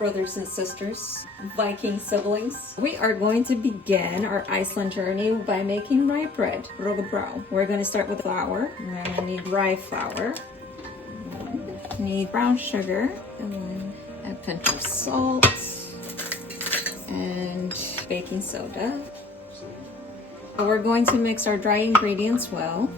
brothers and sisters, Viking siblings. We are going to begin our Iceland journey by making rye bread, rugbrau. We're going to start with flour, and then we'll need rye flour. Need brown sugar, and then a pinch of salt, and baking soda. We're going to mix our dry ingredients well.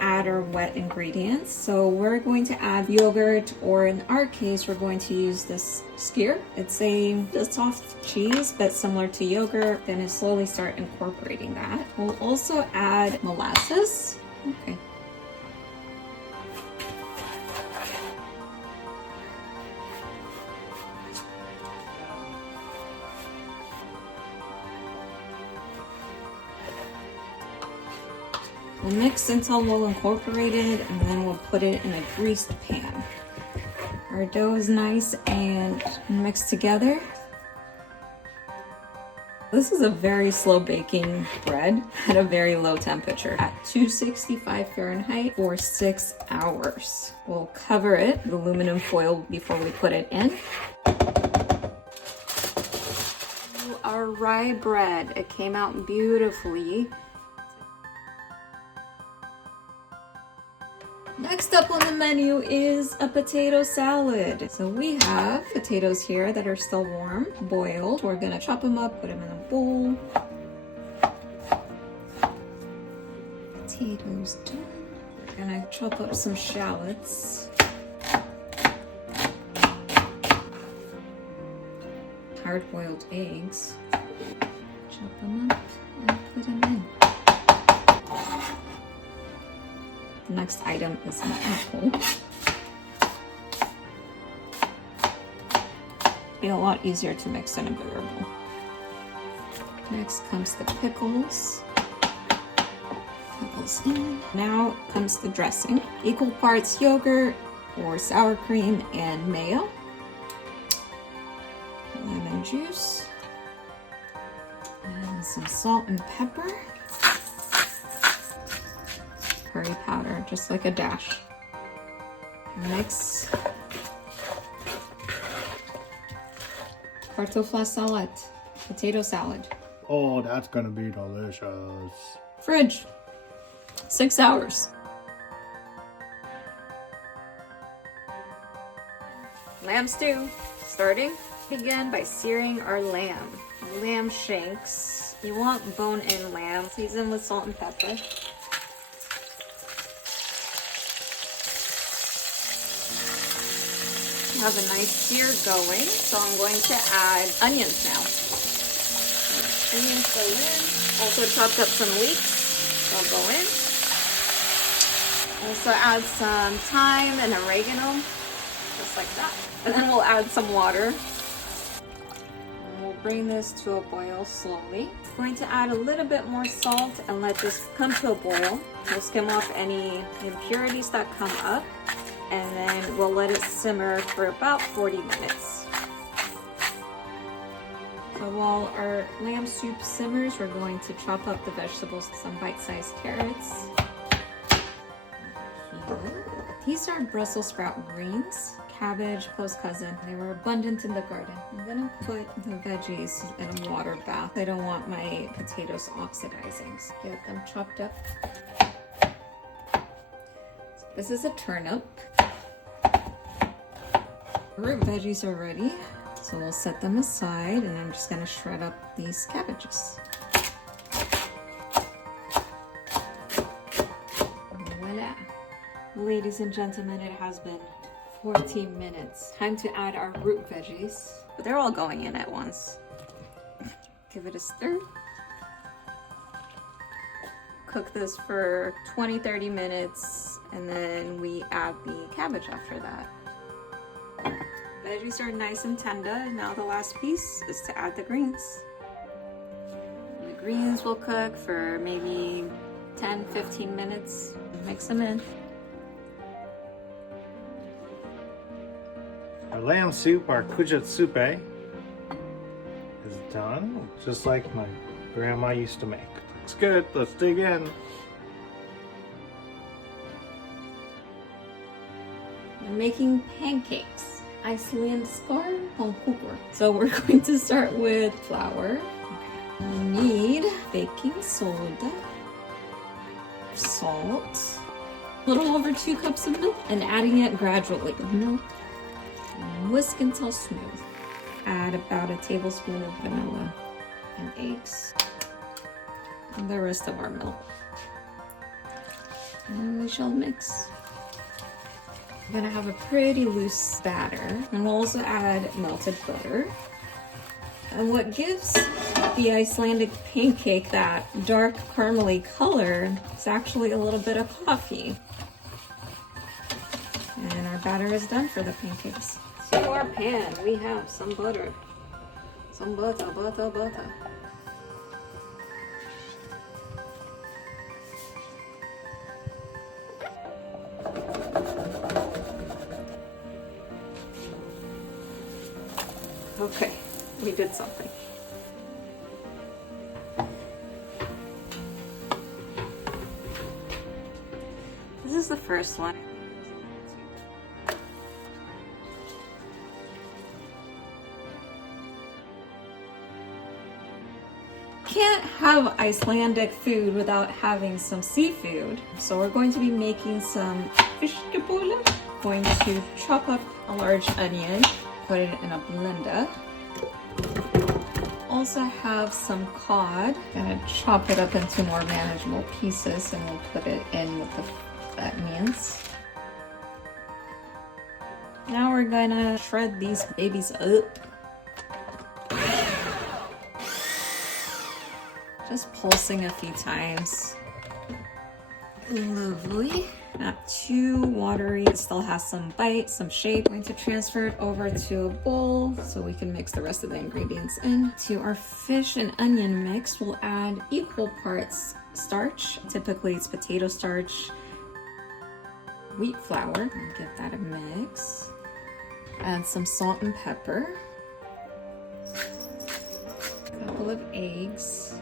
Add our wet ingredients. So we're going to add yogurt, or in our case, we're going to use this skyr. It's a soft cheese, but similar to yogurt. Then slowly start incorporating that. We'll also add molasses. Okay. We'll mix until we'll incorporate it, and then we'll put it in a greased pan. Our dough is nice and mixed together. This is a very slow baking bread at a very low temperature at 265 Fahrenheit for 6 hours. We'll cover it with aluminum foil before we put it in. Our rye bread, it came out beautifully. Next up on the menu is a potato salad. So we have potatoes here that are still warm, boiled. We're gonna chop them up, put them in a bowl. Potatoes done. We're gonna chop up some shallots. Hard-boiled eggs. Chop them up and put them in. The next item is an apple. Be a lot easier to mix in a bigger bowl. Next comes the pickles. Pickles in. Now comes the dressing. Equal parts yogurt or sour cream and mayo. Lemon juice. And some salt and pepper. Curry powder, just like a dash. Mix. Kartoffel salad, potato salad. Oh, that's gonna be delicious. Fridge, 6 hours. Lamb stew, starting. Begin by searing our lamb. Lamb shanks. You want bone-in lamb, seasoned with salt and pepper. Have a nice sear going, so I'm going to add onions now. Onions go in. Also chopped up some leeks, they'll go in. Also add some thyme and oregano, just like that. And then we'll add some water. And we'll bring this to a boil slowly. I'm going to add a little bit more salt and let this come to a boil. We'll skim off any impurities that come up. And then we'll let it simmer for about 40 minutes. So while our lamb soup simmers, we're going to chop up the vegetables, some bite-sized carrots. These are Brussels sprout greens, cabbage, close cousin. They were abundant in the garden. I'm gonna put the veggies in a water bath. I don't want my potatoes oxidizing. So get them chopped up. This is a turnip. Root veggies are ready, so we'll set them aside, and I'm just going to shred up these cabbages. Voila! Ladies and gentlemen, it has been 14 minutes. Time to add our root veggies. But they're all going in at once. Give it a stir. Cook this for 20-30 minutes, and then we add the cabbage after that. Veggies are nice and tender. Now the last piece is to add the greens. And the greens will cook for maybe 10-15 minutes. Mix them in. Our lamb soup, our kujat soup, is done, just like my grandma used to make. Looks good. Let's dig in. I'm making pancakes. Icelandic ponnukokur. So we're going to start with flour. We need baking soda, salt, a little over 2 cups of milk, and adding it gradually. Milk, whisk until smooth. Add about a tablespoon of vanilla and eggs, and the rest of our milk. And we shall mix. We're gonna have a pretty loose batter, and we'll also add melted butter. And what gives the Icelandic pancake that dark caramely color is actually a little bit of coffee. And our batter is done for the pancakes. To our pan, we have some butter. Some butter. Okay, we did something. This is the first one. Can't have Icelandic food without having some seafood. So we're going to be making some fiskiboller. Going to chop up a large onion, put it in a blender. Also have some cod. Gonna chop it up into more manageable pieces, and we'll put it in with the onions. Now we're gonna shred these babies up. Just pulsing a few times. Lovely. Not too watery. It still has some bite, some shape. I'm going to transfer it over to a bowl so we can mix the rest of the ingredients in. To our fish and onion mix, we'll add equal parts starch. Typically it's potato starch, wheat flour. And give that a mix. Add some salt and pepper. A couple of eggs.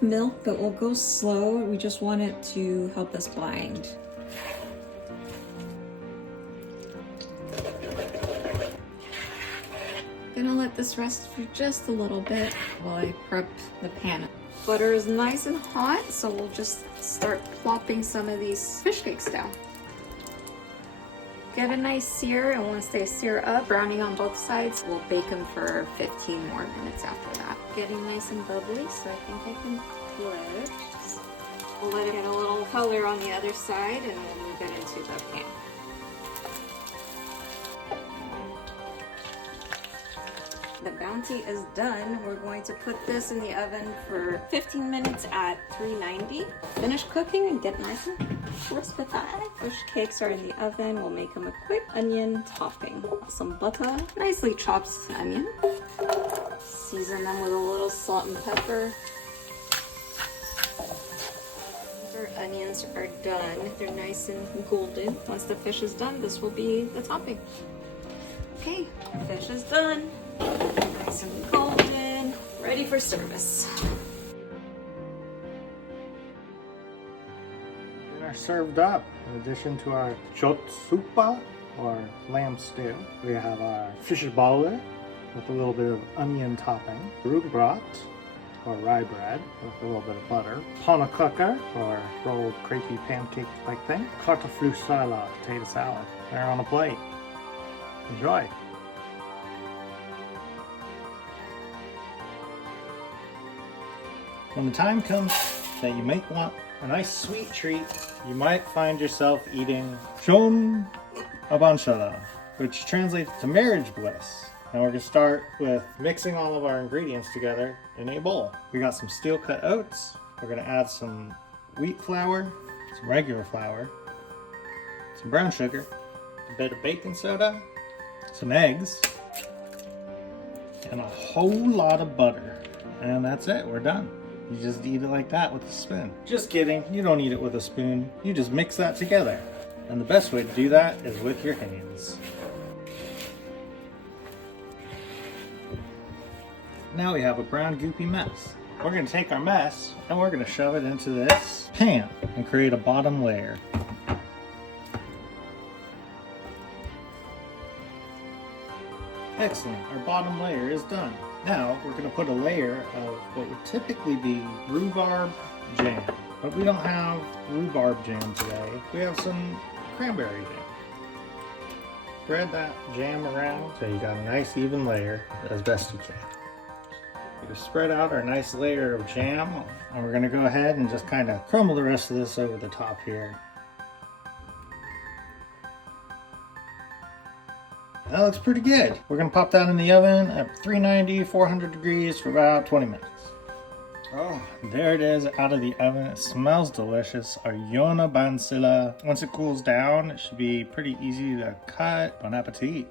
Milk, but we'll go slow. We just want it to help us bind. Gonna let this rest for just a little bit while I prep the pan. Butter is nice and hot, so we'll just start plopping some of these fish cakes down. Get a nice sear, and once they sear up, browning on both sides, we'll bake them for 15 more minutes after that. Getting nice and bubbly, so I think I can flip. We'll let it get a little color on the other side, and we'll move it into the pan. The bounty is done. We're going to put this in the oven for 15 minutes at 390. Finish cooking and get nice and crispy. Fish cakes are in the oven. We'll make them a quick onion topping. Some butter, nicely chopped onion. Season them with a little salt and pepper. Our onions are done. They're nice and golden. Once the fish is done, this will be the topping. Okay, fish is done. Nice and golden, ready for service. Dinner served up. In addition to our chotsupa, or lamb stew, we have our fishballer with a little bit of onion topping, rugbrau, or rye bread with a little bit of butter, ponnukokur, or rolled crepey pancake like thing, kartoflusala, potato salad. They're on a plate. Enjoy. When the time comes that you might want a nice sweet treat, you might find yourself eating shon abanshala, which translates to marriage bliss. Now we're going to start with mixing all of our ingredients together in a bowl. We got some steel cut oats. We're going to add some wheat flour, some regular flour, some brown sugar, a bit of baking soda, some eggs, and a whole lot of butter. And that's it, we're done. You just eat it like that with a spoon. Just kidding, you don't eat it with a spoon. You just mix that together. And the best way to do that is with your hands. Now we have a brown goopy mess. We're gonna take our mess and we're gonna shove it into this pan and create a bottom layer. Excellent, our bottom layer is done. Now we're going to put a layer of what would typically be rhubarb jam. But we don't have rhubarb jam today. We have some cranberry jam. Spread that jam around so you got a nice even layer as best you can. We're gonna spread out our nice layer of jam, and we're gonna go ahead and just kind of crumble the rest of this over the top here. That looks pretty good. We're gonna pop that in the oven at 390, 400 degrees for about 20 minutes. Oh, there it is out of the oven. It smells delicious. Our Yona Bansilla. Once it cools down, it should be pretty easy to cut. Bon appetit.